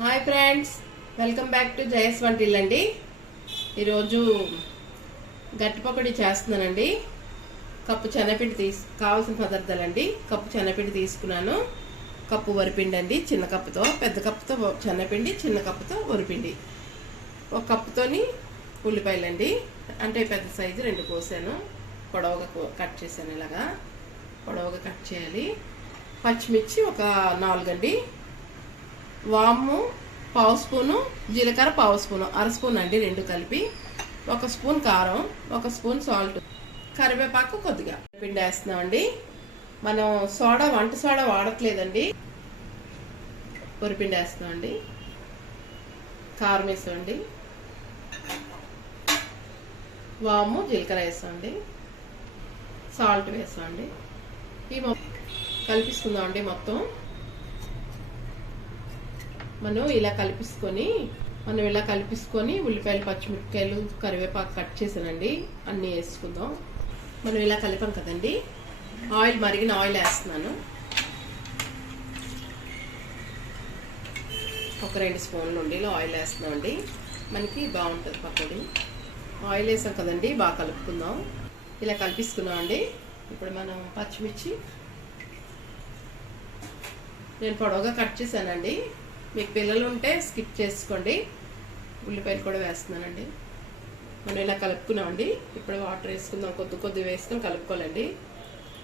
Hi friends, welcome back to Jaya స్వంటిల్లు అండి. ఈరోజు గట్టి పకోడీ చేస్తున్నానండి. కప్పు శనగపిండి కావాల్సిన పదార్థాలండి. కప్పు శనగపిండి తీసుకున్నాను, కప్పు వరిపిండి అండి, చిన్న కప్పుతో. పెద్ద కప్పుతో శనగపిండి, చిన్న కప్పుతో వరిపిండి. ఒక కప్పుతోని ఉల్లిపాయలండి, అంటే పెద్ద సైజు 2 కోసాను. పొడవుగా కట్ చేశాను, ఇలాగా పొడవుగా కట్ చేయాలి. పచ్చిమిర్చి ఒక 4 అండి. వాము పావు స్పూను, జీలకర్ర పావు స్పూను, అర స్పూన్ అండి, 2 కలిపి. 1 స్పూన్ కారం, 1 స్పూన్ సాల్ట్, కరివేపాకు కొద్దిగా. పిండి వేస్తున్నామండి. మనం వంట సోడా వాడట్లేదండి. పొరిపిండి వేస్తున్నామండి, కారం వేసామండి, వాము జీలకర్ర వేసామండి, సాల్ట్ వేసామండి. ఈ కలిపిస్తుందామండి. మొత్తం మనం ఇలా కలిపేసుకొని ఉల్లిపాయలు, పచ్చిమిరపకాయలు, కరివేపాకు కట్ చేసానండి, అన్నీ వేసుకుందాం. మనం ఇలా కలిపాం కదండి. మరిగిన ఆయిల్ వేస్తున్నాను. ఒక 2 స్పూన్లు ఉండేలా ఆయిల్ వేస్తున్నామండి. మనకి బాగుంటుంది పకోడీ. ఆయిల్ వేసాం కదండి, బాగా కలుపుకుందాం. ఇలా కలిపిస్తున్నామండి. ఇప్పుడు మనం పచ్చిమిర్చి నేను పొడవుగా కట్ చేశానండి. మీకు పిల్లలు ఉంటే స్కిప్ చేసుకోండి. ఉల్లిపాయలు కూడా వేస్తున్నానండి. మనం ఇలా కలుపుకున్నామండి. ఇప్పుడు వాటర్ వేసుకుందాం, కొద్ది వేసుకొని కలుపుకోవాలండి.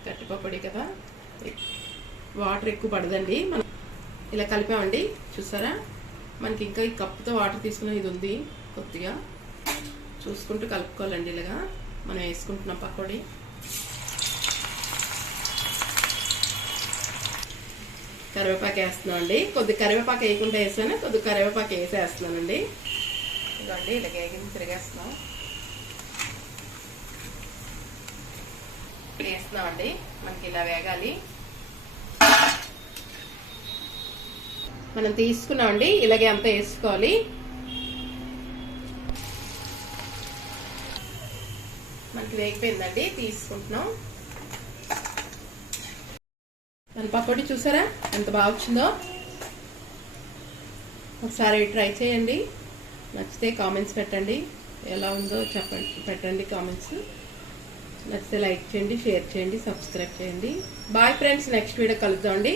గట్టి పకోడీ కదా, వాటర్ ఎక్కువ పడదండి. మనం ఇలా కలిపామండి, చూసారా. మనకి ఇంకా ఈ కప్పుతో వాటర్ తీసుకున్న ఇది ఉంది, కొద్దిగా చూసుకుంటూ కలుపుకోవాలండి. ఇలాగా మనం వేసుకుంటున్నాం పకోడీ. కరివేపాకు వేస్తున్నాం అండి. కొద్ది కరివేపాకు వేయకుండా వేసాను, కొద్ది కరివేపాకు వేసేస్తున్నానండి. ఇదిగోండి, ఇలా తిరిగేస్తున్నాం, వేస్తున్నామండి. మనకి ఇలా వేగాలి. మనం తీసుకున్నామండి, ఇలాగే అంతా వేసుకోవాలి. మనకి వేగిపోయిందండి, తీసుకుంటున్నాం. మన పకోడీ చూసారా ఎంత బాగా వచ్చిందో. ఒకసారి ట్రై చేయండి. నచ్చితే కామెంట్స్ పెట్టండి, ఎలా ఉందో పెట్టండి కామెంట్స్. నచ్చితే లైక్ చేయండి, షేర్ చేయండి, సబ్స్క్రైబ్ చేయండి. బాయ్ ఫ్రెండ్స్, నెక్స్ట్ వీడియో కలుద్దామండి.